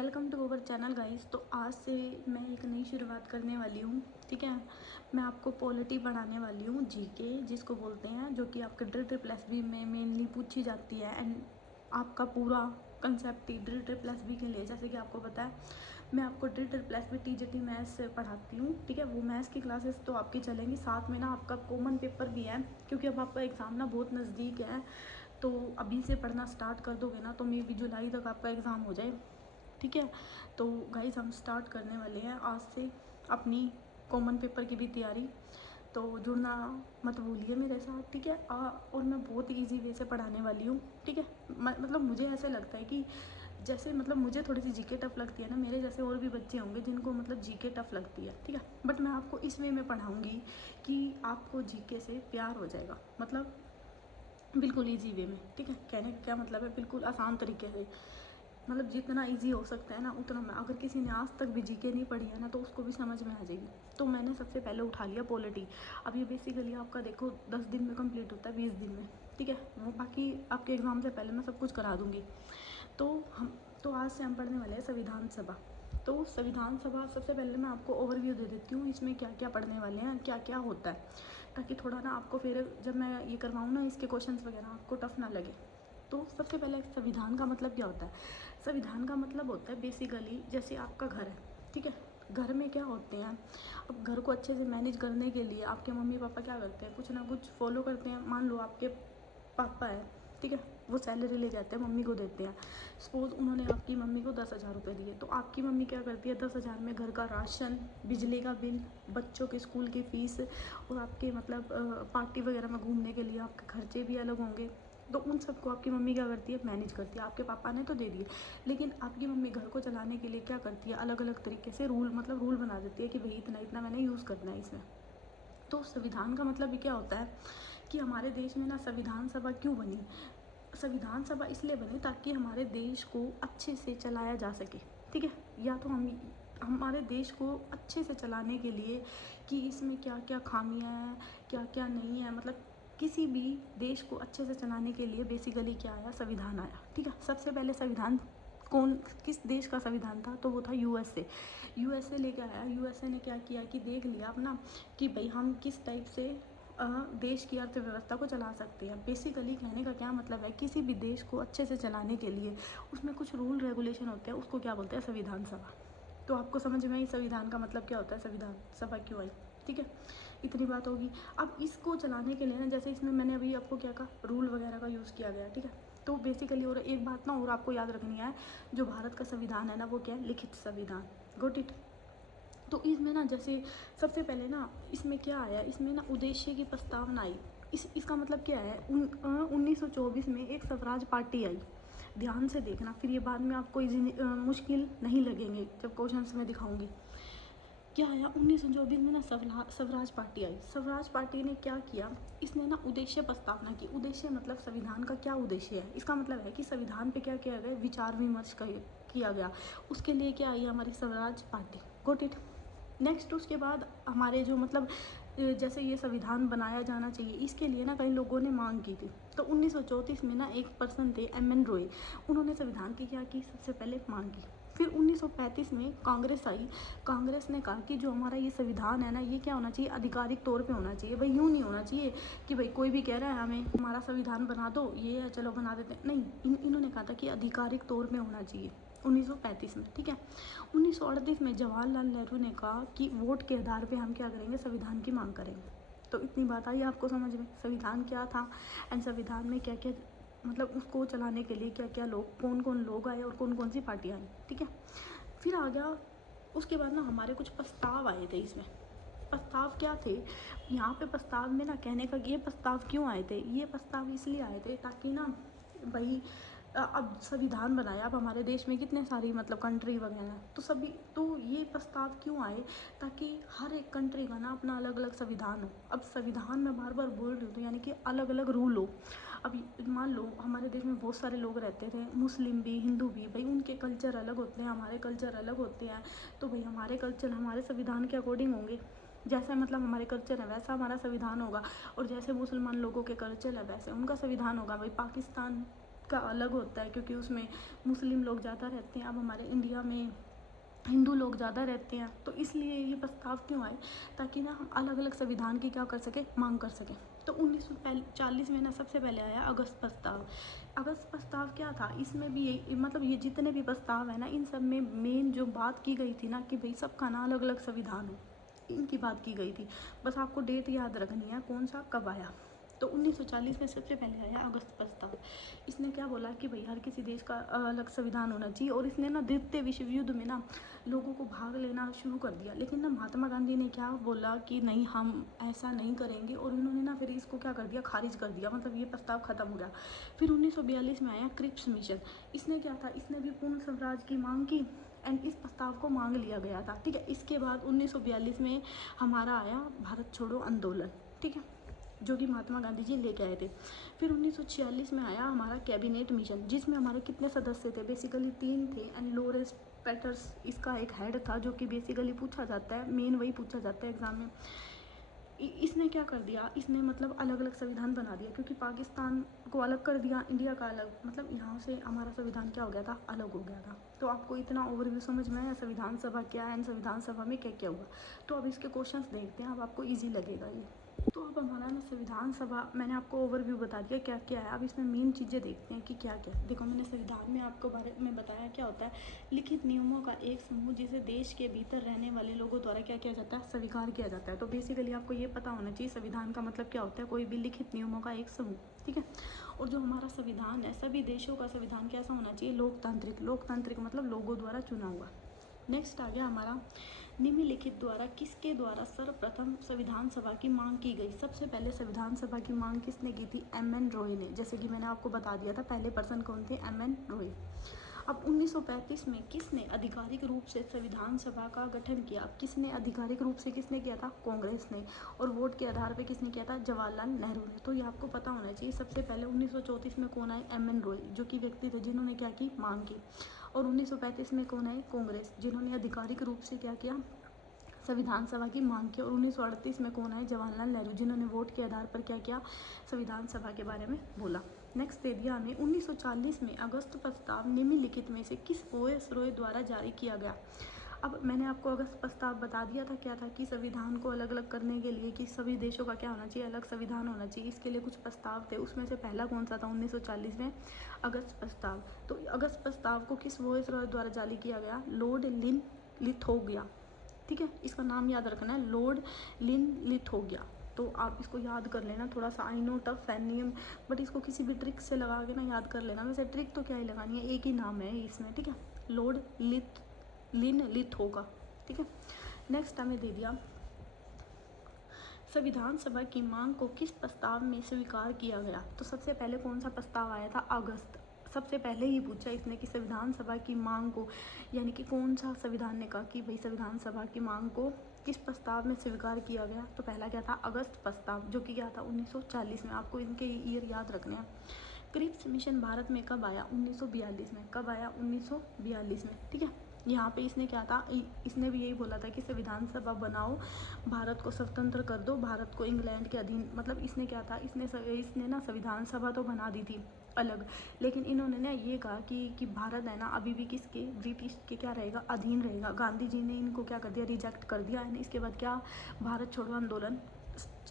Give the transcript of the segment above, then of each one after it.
Welcome to our channel guys. तो आज से मैं एक नई शुरुआत करने वाली हूँ। ठीक है, मैं आपको पॉलिटी पढ़ाने वाली हूँ, जीके जिसको बोलते हैं, जो कि आपके ड्रिल ट्रिपल एसबी में मेनली पूछी जाती है। एंड आपका पूरा कंसेप्ट ही ड्रिल ट्रिपल एसबी के लिए, जैसे कि आपको पता है मैं आपको drill triple SB TGT maths पढ़ाती हूँ। ठीक है, वो मैथ्स की क्लासेस तो आपकी चलेंगी, साथ में ना आपका कॉमन पेपर भी है, क्योंकि अब आपका एग्ज़ाम ना बहुत नज़दीक है। तो अभी से पढ़ना स्टार्ट कर दोगे ना तो मे बी जुलाई तक आपका एग्ज़ाम हो जाए। ठीक है, तो गाइस हम स्टार्ट करने वाले हैं आज से अपनी कॉमन पेपर की भी तैयारी। तो जुड़ना मत भूलिए मेरे साथ। ठीक है, और मैं बहुत ही ईजी वे से पढ़ाने वाली हूँ। ठीक है, मतलब मुझे ऐसे लगता है कि जैसे मतलब मुझे थोड़ी सी जीके टफ लगती है ना, मेरे जैसे और भी बच्चे होंगे जिनको मतलब जीके टफ लगती है। ठीक है, बट मैं आपको इस वे में पढ़ाऊँगी कि आपको जीके से प्यार हो जाएगा, मतलब बिल्कुल ईजी वे में। ठीक है, कहने का क्या मतलब है, बिल्कुल आसान तरीके से, मतलब जितना इजी हो सकता है ना उतना। मैं अगर किसी ने आज तक भी जीके नहीं पढ़ी है ना तो उसको भी समझ में आ जाएगी। तो मैंने सबसे पहले उठा लिया पॉलिटी। अब ये बेसिकली आपका देखो 10 दिन में कंप्लीट होता है, 20 दिन में। ठीक है, वो बाकी आपके एग्ज़ाम से पहले मैं सब कुछ करा दूँगी। तो आज से हम पढ़ने वाले हैं संविधान सभा। तो संविधान सभा सबसे पहले मैं आपको ओवरव्यू दे देती हूँ, इसमें क्या क्या पढ़ने वाले हैं, क्या क्या होता है, ताकि थोड़ा ना आपको फिर जब मैं ये करवाऊँ ना इसके क्वेश्चंस वगैरह आपको टफ ना लगे। तो सबसे पहले संविधान का मतलब क्या होता है। संविधान का मतलब होता है बेसिकली जैसे आपका घर है। ठीक है, घर में क्या होते हैं, अब घर को अच्छे से मैनेज करने के लिए आपके मम्मी पापा क्या करते हैं, कुछ ना कुछ फॉलो करते हैं। मान लो आपके पापा है, ठीक है, वो सैलरी ले जाते हैं, मम्मी को देते हैं। सपोज़ उन्होंने आपकी मम्मी को 10,000 रुपये दिए, तो आपकी मम्मी क्या करती है, 10,000 में घर का राशन, बिजली का बिल, बच्चों के स्कूल की फ़ीस और आपके मतलब पार्टी वगैरह में घूमने के लिए आपके खर्चे भी अलग होंगे। तो उन सबको आपकी मम्मी क्या करती है, मैनेज करती है। आपके पापा ने तो दे दिए, लेकिन आपकी मम्मी घर को चलाने के लिए क्या करती है, अलग अलग तरीके से रूल बना देती है कि भाई इतना इतना मैंने यूज़ करना है इसमें। तो संविधान का मतलब भी क्या होता है कि हमारे देश में ना संविधान सभा क्यों बनी। संविधान सभा इसलिए बनी ताकि हमारे देश को अच्छे से चलाया जा सके। ठीक है, या तो हम हमारे देश को अच्छे से चलाने के लिए कि इसमें क्या क्या खामियां हैं, क्या क्या नहीं है, मतलब किसी भी देश को अच्छे से चलाने के लिए बेसिकली क्या आया, संविधान आया। ठीक है, सबसे पहले संविधान किस देश का संविधान था, तो वो था यूएसए। यूएसए लेके आया। यूएसए ने क्या किया कि देख लिया अपना कि भाई हम किस टाइप से देश की अर्थव्यवस्था को चला सकते हैं। बेसिकली कहने का क्या मतलब है, किसी भी देश को अच्छे से चलाने के लिए उसमें कुछ रूल रेगुलेशन होते हैं, उसको क्या बोलते हैं, संविधान सभा। तो आपको समझ में आई संविधान का मतलब क्या होता है, संविधान सभा क्यों आई। ठीक है, इतनी बात होगी। अब इसको चलाने के लिए ना, जैसे इसमें मैंने अभी आपको क्या कहा, रूल वगैरह का यूज़ किया गया। ठीक है, तो बेसिकली और एक बात ना और आपको याद रखनी है, जो भारत का संविधान है ना वो क्या है, लिखित संविधान। Got it. तो इसमें ना जैसे सबसे पहले ना इसमें क्या आया, इसमें ना उद्देश्य की प्रस्तावना आई। इसका मतलब क्या है, 1924 में एक स्वराज पार्टी आई। ध्यान से देखना, फिर ये बाद में आपको मुश्किल नहीं लगेंगे जब क्वेश्चंस में दिखाऊंगी। क्या आया 1924 में ना, स्वराज पार्टी आई। स्वराज पार्टी ने क्या किया, इसने ना उद्देश्य प्रस्तावना की। उद्देश्य मतलब संविधान का क्या उद्देश्य है, इसका मतलब है कि संविधान पे क्या किया गया, विचार विमर्श किया गया। उसके लिए क्या आई, हमारी Swaraj party. Got it. Next उसके बाद हमारे जो मतलब जैसे ये संविधान बनाया जाना चाहिए, इसके लिए ना कई लोगों ने मांग की थी। तो 1934 में ना एक पर्सन थे, एम एन रॉय, उन्होंने संविधान की क्या की, सबसे पहले मांग की। फिर 1935 में कांग्रेस आई। कांग्रेस ने कहा कि जो हमारा ये संविधान है ना, ये क्या होना चाहिए, आधिकारिक तौर पे होना चाहिए। भाई यूँ नहीं होना चाहिए कि भाई कोई भी कह रहा है हमें हमारा संविधान बना दो, ये है चलो बना देते हैं, नहीं। इन्होंने कहा था कि आधिकारिक तौर पे होना चाहिए 1935 में। ठीक है, 1938 में जवाहरलाल नेहरू ने कहा कि वोट के आधार पे हम क्या करेंगे, संविधान की मांग करेंगे। तो इतनी बात आई आपको समझ में, संविधान क्या था एंड संविधान में क्या क्या, मतलब उसको चलाने के लिए क्या क्या लोग, कौन कौन लोग आए और कौन कौन सी पार्टियाँ आई। ठीक है, फिर आ गया उसके बाद ना हमारे कुछ प्रस्ताव आए थे इसमें। प्रस्ताव क्या थे यहाँ पे, प्रस्ताव में ना कहने का, ये प्रस्ताव क्यों आए थे, ये प्रस्ताव इसलिए आए थे ताकि ना भाई अब संविधान बनाया, अब हमारे देश में कितने सारी मतलब कंट्री वगैरह, तो सभी, तो ये प्रस्ताव क्यों आए, ताकि हर एक कंट्री का ना अपना अलग अलग संविधान हो। अब संविधान में बार बार बोल रही हूँ तो यानी कि अलग अलग रूल हो। अब मान लो हमारे देश में बहुत सारे लोग रहते थे, मुस्लिम भी, हिंदू भी, भाई उनके कल्चर अलग होते हैं, हमारे कल्चर अलग होते हैं। तो भाई हमारे कल्चर हमारे संविधान के अकॉर्डिंग होंगे। जैसा मतलब हमारे कल्चर है वैसा हमारा संविधान होगा, और जैसे मुसलमान लोगों के कल्चर है वैसे उनका संविधान होगा। भाई पाकिस्तान का अलग होता है, क्योंकि उसमें मुस्लिम लोग ज़्यादा रहते हैं। अब हमारे इंडिया में हिंदू लोग ज़्यादा रहते हैं, तो इसलिए ये प्रस्ताव क्यों आए, ताकि ना हम अलग अलग संविधान की क्या कर सकें, मांग कर सकें। तो 1940 में ना सबसे पहले आया अगस्त प्रस्ताव। अगस्त प्रस्ताव क्या था, इसमें भी यही मतलब ये जितने भी प्रस्ताव है ना, इन सब में मेन जो बात की गई थी ना कि भाई सबका ना अलग अलग संविधान हो, इनकी बात की गई थी। बस आपको डेट याद रखनी है कौन सा कब आया। तो 1940 में सबसे पहले आया अगस्त प्रस्ताव। इसने क्या बोला कि भाई हर किसी देश का अलग संविधान होना चाहिए, और इसने ना द्वितीय विश्व युद्ध में ना लोगों को भाग लेना शुरू कर दिया। लेकिन ना महात्मा गांधी ने क्या बोला कि नहीं, हम ऐसा नहीं करेंगे, और उन्होंने ना फिर इसको क्या कर दिया, खारिज कर दिया, मतलब ये प्रस्ताव खत्म हो गया। फिर 1942 में आया क्रिप्स मिशन। इसने क्या था, इसने भी पूर्ण स्वराज की मांग की, एंड इस प्रस्ताव को मांग लिया गया था, ठीक है। इसके बाद 1942 में हमारा आया भारत छोड़ो आंदोलन, ठीक है, जो कि महात्मा गांधी जी लेके आए थे। फिर 1946 में आया हमारा कैबिनेट मिशन, जिसमें हमारे कितने सदस्य थे, बेसिकली 3 थे, एंड लोरेंस पैटर्स इसका एक हेड था, जो कि बेसिकली पूछा जाता है, मेन वही पूछा जाता है एग्जाम में। इसने क्या कर दिया, इसने मतलब अलग अलग संविधान बना दिया, क्योंकि पाकिस्तान को अलग कर दिया, इंडिया का अलग, मतलब यहाँ से हमारा संविधान क्या हो गया था, अलग हो गया था। तो आपको इतना ओवरव्यू समझ में आया संविधान सभा क्या है, संविधान सभा में क्या क्या हुआ। तो अब इसके क्वेश्चंस देखते हैं, अब आपको ईजी लगेगा ये। तो अब हमारा ना संविधान सभा, मैंने आपको ओवरव्यू बता दिया क्या क्या है। अब इसमें मेन चीज़ें देखते हैं कि क्या क्या है। देखो, मैंने संविधान में आपको बारे में बताया क्या होता है, लिखित नियमों का एक समूह जिसे देश के भीतर रहने वाले लोगों द्वारा क्या किया जाता है, स्वीकार किया जाता है। तो बेसिकली आपको ये पता होना चाहिए संविधान का मतलब क्या होता है, कोई भी लिखित नियमों का एक समूह, ठीक है। और जो हमारा संविधान है, सभी देशों का संविधान कैसा होना चाहिए, लोकतांत्रिक। लोकतांत्रिक मतलब लोगों द्वारा चुना हुआ। नेक्स्ट आ गया हमारा निम्नलिखित द्वारा किसके द्वारा सर्वप्रथम संविधान सभा की मांग की गई। सबसे पहले संविधान सभा की मांग किसने की थी, एम.एन. रॉय ने। जैसे कि मैंने आपको बता दिया था, पहले पर्सन कौन थे, एम.एन. रॉय। अब 1935 में किसने आधिकारिक रूप से संविधान सभा का गठन किया। अब किसने आधिकारिक रूप से किसने किया था, कांग्रेस ने। और वोट के आधार पर किसने किया था, जवाहरलाल नेहरू ने। तो ये आपको पता होना चाहिए। सबसे पहले 1934 में कौन आए, एम.एन. रॉय, जो कि व्यक्ति थे जिन्होंने क्या की, मांग की। और 1935 में कौन आए, कांग्रेस, जिन्होंने आधिकारिक रूप से क्या किया, संविधान सभा की मांग की। और 1938 में कौन आए, जवाहरलाल नेहरू, जिन्होंने वोट के आधार पर क्या किया, संविधान सभा के बारे में बोला। नेक्स्ट दे दिया हमें 1940 में अगस्त प्रस्ताव निम्नलिखित में से किस वायसरॉय द्वारा जारी किया गया। अब मैंने आपको अगस्त प्रस्ताव बता दिया था, क्या था कि संविधान को अलग अलग करने के लिए कि सभी देशों का क्या होना चाहिए, अलग संविधान होना चाहिए। इसके लिए कुछ प्रस्ताव थे, उसमें से पहला कौन सा था, 1940 में अगस्त प्रस्ताव। तो अगस्त प्रस्ताव को किस वायसरॉय द्वारा जारी किया गया, लॉर्ड लिन लिथोगिया, ठीक है। इसका नाम याद रखना है, लॉर्ड लिन लिथोगिया। तो आप इसको याद कर लेना, थोड़ा सा आई नो टफ है नियम, बट इसको किसी भी ट्रिक से लगा के ना याद कर लेना। वैसे ट्रिक तो क्या ही लगानी है, एक ही नाम है इसमें, ठीक है, लॉर्ड लिन लिथोगा, ठीक है। नेक्स्ट हमें दे दिया संविधान सभा की मांग को किस प्रस्ताव में स्वीकार किया गया। तो सबसे पहले कौन सा प्रस्ताव आया था, अगस्त। सबसे पहले ही पूछा इसने कि संविधान सभा की मांग को, यानी कि कौन सा संविधान ने कहा कि भाई संविधान सभा की मांग को किस प्रस्ताव में स्वीकार किया गया। तो पहला क्या था, अगस्त प्रस्ताव, जो कि क्या था 1940 में। आपको इनके ईयर याद रखने हैं। क्रिप्स मिशन भारत में कब आया, 1942 में। कब आया, 1942 में, ठीक है। यहाँ पे इसने क्या था, इसने भी यही बोला था कि संविधान सभा बनाओ, भारत को स्वतंत्र कर दो, भारत को इंग्लैंड के अधीन, मतलब इसने क्या था, इसने ना संविधान सभा तो बना दी थी अलग, लेकिन इन्होंने ना ये कहा कि भारत है ना अभी भी किसके, ब्रिटिश के क्या रहेगा, अधीन रहेगा। गांधी जी ने इनको क्या कर दिया, रिजेक्ट कर दिया। एंड इसके बाद क्या, भारत छोड़ो आंदोलन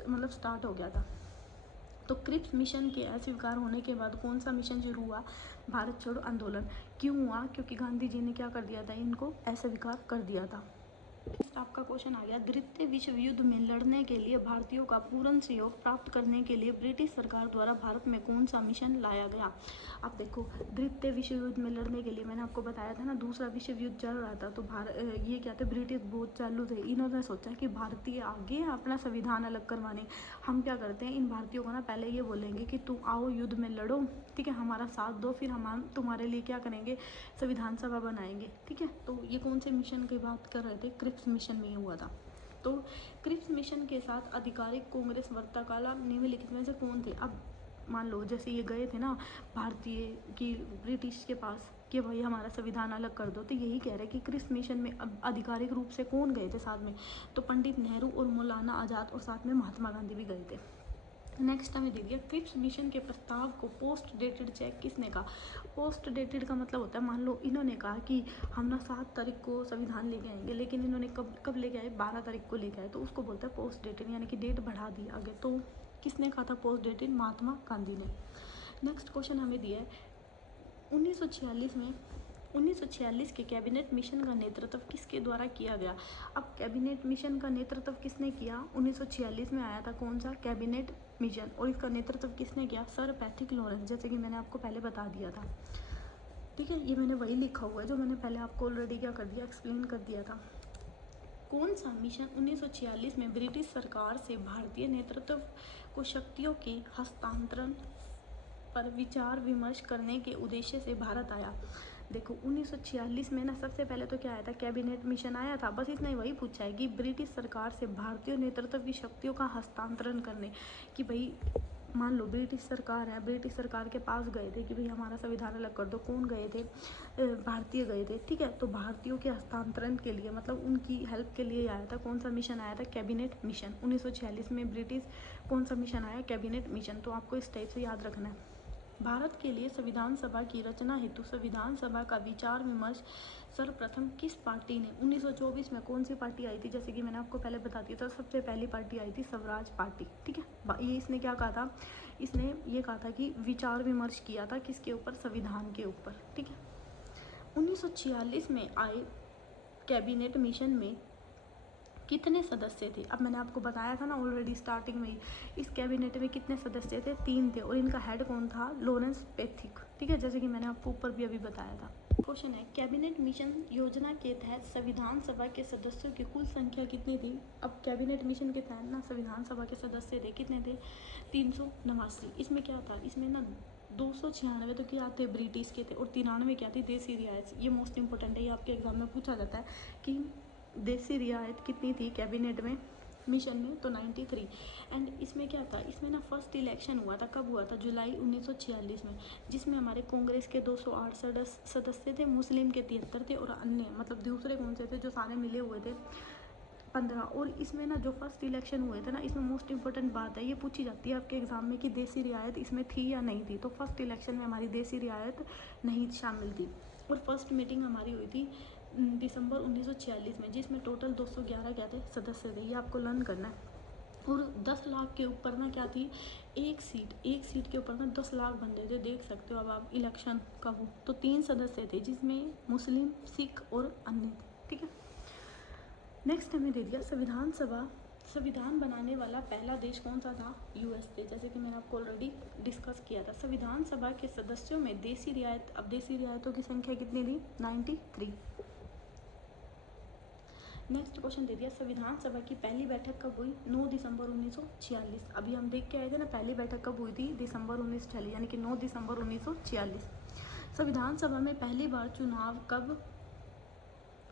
मतलब स्टार्ट हो गया था। तो क्रिप्स मिशन के अस्वीकार होने के बाद कौन सा मिशन शुरू हुआ, भारत छोड़ो आंदोलन। क्यों हुआ, क्योंकि गांधी जी ने क्या कर दिया था, इनको अस्वीकार कर दिया था। नेक्स्ट आपका क्वेश्चन आ गया, द्वितीय विश्व युद्ध में लड़ने के लिए भारतीयों का पूर्ण सहयोग प्राप्त करने के लिए ब्रिटिश सरकार द्वारा भारत में कौन सा मिशन लाया गया। अब देखो, द्वितीय विश्व युद्ध में लड़ने के लिए मैंने आपको बताया था ना, दूसरा विश्व युद्ध चल रहा था, तो ये क्या थे, ब्रिटिश बहुत चालू थे। इन्होंने सोचा कि भारतीय आगे अपना संविधान अलग करवाने, हम क्या करते हैं, इन भारतीयों को ना पहले ये बोलेंगे कि तुम आओ युद्ध में लड़ो, ठीक है, हमारा साथ दो, फिर हम तुम्हारे लिए क्या करेंगे, संविधान सभा बनाएंगे, ठीक है। तो ये कौन से मिशन की बात कर रहे थे, क्रिप्स मिशन में हुआ था। तो क्रिप्स मिशन के साथ आधिकारिक कांग्रेस वार्तालाप निम्नलिखित में से कौन थे। अब मान लो जैसे ये गए थे ना भारतीय की ब्रिटिश के पास कि भाई हमारा संविधान अलग कर दो, तो यही कह रहे हैं कि क्रिप्स मिशन में अब आधिकारिक रूप से कौन गए थे साथ में, तो पंडित नेहरू और मौलाना आज़ाद, और साथ में महात्मा गांधी भी गए थे। नेक्स्ट हमें दे दिया क्रिप्स मिशन के प्रस्ताव को पोस्ट डेटेड चेक किसने कहा। पोस्ट डेटेड का मतलब होता है, मान लो इन्होंने कहा कि हम ना 7 तारीख को संविधान लेके आएंगे, लेकिन इन्होंने कब लेके आए, 12 तारीख को लेके आए, तो उसको बोलता है पोस्ट डेटेड, यानी कि डेट बढ़ा दी आगे। तो किसने कहा था पोस्ट डेटेड, महात्मा गांधी ने। नेक्स्ट क्वेश्चन हमें दिया है 1946 के कैबिनेट मिशन का नेतृत्व किसके द्वारा किया गया। अब कैबिनेट मिशन का नेतृत्व किसने किया, 1946 में आया था कौन सा कैबिनेट मिशन, और इसका नेतृत्व किसने किया, सर पैट्रिक लॉरेंस, जैसे कि मैंने आपको पहले बता दिया था। ठीक है, ये मैंने वही लिखा हुआ है जो मैंने पहले आपको ऑलरेडी क्या कर दिया, एक्सप्लेन कर दिया था। कौन सा मिशन 1946 में ब्रिटिश सरकार से भारतीय नेतृत्व को शक्तियों के हस्तांतरण पर विचार विमर्श करने के उद्देश्य से भारत आया। देखो 1946 में ना सबसे पहले तो क्या आया था, कैबिनेट मिशन आया था। बस इसने वही पूछा है कि ब्रिटिश सरकार से भारतीय नेतृत्व की शक्तियों का हस्तांतरण करने, कि भाई मान लो ब्रिटिश सरकार है, ब्रिटिश सरकार के पास गए थे कि भाई हमारा संविधान अलग कर दो, कौन गए थे, भारतीय गए थे। ठीक है, तो भारतीयों के हस्तांतरण के लिए, मतलब उनकी हेल्प के लिए आया था। कौन सा मिशन आया था, कैबिनेट मिशन। 1946 में ब्रिटिश कौन सा मिशन आया, कैबिनेट मिशन। तो आपको इस टाइप से याद रखना है। भारत के लिए संविधान सभा की रचना हेतु संविधान सभा का विचार विमर्श सर्वप्रथम किस पार्टी ने, 1924 में कौन सी पार्टी आई थी, जैसे कि मैंने आपको पहले बता दिया था, सबसे पहली पार्टी आई थी स्वराज पार्टी। ठीक है, ये इसने क्या कहा था, इसने ये कहा था कि विचार विमर्श किया था किसके ऊपर, संविधान के ऊपर। ठीक है, 1946 में आए कैबिनेट मिशन में कितने सदस्य थे। अब मैंने आपको बताया था ना ऑलरेडी स्टार्टिंग में ही, इस कैबिनेट में कितने सदस्य थे, 3 थे, और इनका हेड कौन था, लॉरेंस पैथिक। ठीक है, जैसे कि मैंने आपको ऊपर भी अभी बताया था। क्वेश्चन है कैबिनेट मिशन योजना के तहत संविधान सभा के सदस्यों की कुल संख्या कितनी थी। अब कैबिनेट मिशन के तहत ना संविधान सभा के सदस्य थे, कितने थे, 389। इसमें क्या था, इसमें ना 296 तो क्या थे, ब्रिटिश के थे, और 93 क्या थी, देसी रियायत। ये मोस्ट इंपॉर्टेंट है, ये आपके एग्जाम में पूछा जाता है कि देसी रियायत कितनी थी कैबिनेट में मिशन में, तो 93। एंड इसमें क्या था, इसमें ना फर्स्ट इलेक्शन हुआ था, कब हुआ था, जुलाई 1946 में, जिसमें हमारे कांग्रेस के 208 सदस्य थे, मुस्लिम के 73 थे, और अन्य मतलब दूसरे कौन से थे जो सारे मिले हुए थे 15। और इसमें ना जो फर्स्ट इलेक्शन हुए थे ना, इसमें मोस्ट इंपॉर्टेंट बात है, ये पूछी जाती है आपके एग्जाम में कि देसी रियायत इसमें थी या नहीं थी। तो फर्स्ट इलेक्शन में हमारी देसी रियायत नहीं शामिल थी। और फर्स्ट मीटिंग हमारी हुई थी दिसंबर 1946 में, जिसमें टोटल 211 क्या थे, सदस्य थे। ये आपको लर्न करना है। और 10 लाख के ऊपर ना क्या थी, एक सीट के ऊपर ना 10 लाख बंदे थे, देख सकते हो। अब आप इलेक्शन का हो तो 3 सदस्य थे, जिसमें मुस्लिम, सिख और अन्य थे। ठीक है, नेक्स्ट हमें दे दिया संविधान बनाने वाला पहला देश कौन सा था, यूएस थे, जैसे कि मैंने आपको ऑलरेडी डिस्कस किया था। संविधान सभा के सदस्यों में देसी रियायत, अब देसी रियायतों की संख्या कितनी थी, 93। नेक्स्ट क्वेश्चन दे दिया संविधान सभा की पहली बैठक कब हुई, 9 दिसंबर 1946। अभी हम देख के आए थे ना, पहली बैठक कब हुई थी, दिसंबर 1946, यानी कि 9 दिसंबर 1946। संविधान सभा में पहली बार चुनाव कब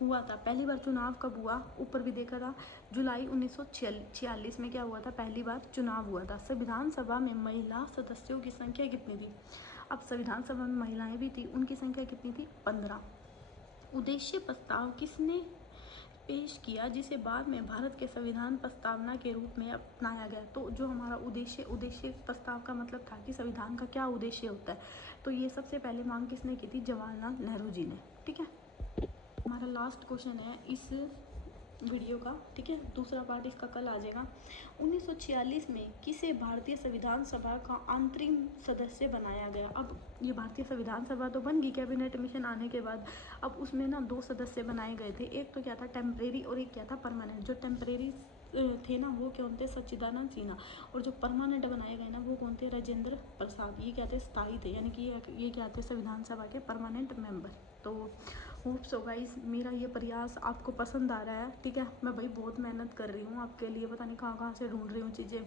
हुआ था, पहली बार चुनाव कब हुआ, ऊपर भी देखा था, जुलाई 1946 में क्या हुआ था, पहली बार चुनाव हुआ था। संविधान सभा में महिला सदस्यों की संख्या कितनी थी। अब संविधान सभा में महिलाएं भी थी, उनकी संख्या कितनी थी, 15। उद्देश्य प्रस्ताव किसने पेश किया, जिसे बाद में भारत के संविधान प्रस्तावना के रूप में अपनाया गया। तो जो हमारा उद्देश्य प्रस्ताव का मतलब था कि संविधान का क्या उद्देश्य होता है, तो ये सबसे पहले मांग किसने की थी, जवाहरलाल नेहरू जी ने। ठीक है, हमारा लास्ट क्वेश्चन है इस वीडियो का। ठीक है, दूसरा पार्ट इसका कल आ जाएगा। 1946 में किसे भारतीय संविधान सभा का अंतरिम सदस्य बनाया गया। अब ये भारतीय संविधान सभा तो बन गई कैबिनेट मिशन आने के बाद, अब उसमें ना 2 सदस्य बनाए गए थे, एक तो क्या था टेम्परेरी और एक क्या था परमानेंट। जो टेम्परेरी थे ना वो कौन थे, सच्चिदानंद सिन्हा, और जो परमानेंट बनाए गए ना वो कौन थे, राजेंद्र प्रसाद। ये क्या थे, स्थायी थे, यानी कि ये क्या थे, संविधान सभा के परमानेंट मेंबर। तो होप सो गाइस मेरा ये प्रयास आपको पसंद आ रहा है। ठीक है, मैं भाई बहुत मेहनत कर रही हूँ आपके लिए, पता नहीं कहाँ से ढूंढ रही हूँ चीज़ें।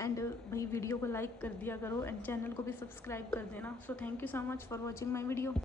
एंड भाई वीडियो को लाइक कर दिया करो एंड चैनल को भी सब्सक्राइब कर देना। So thank you so much for watching my video.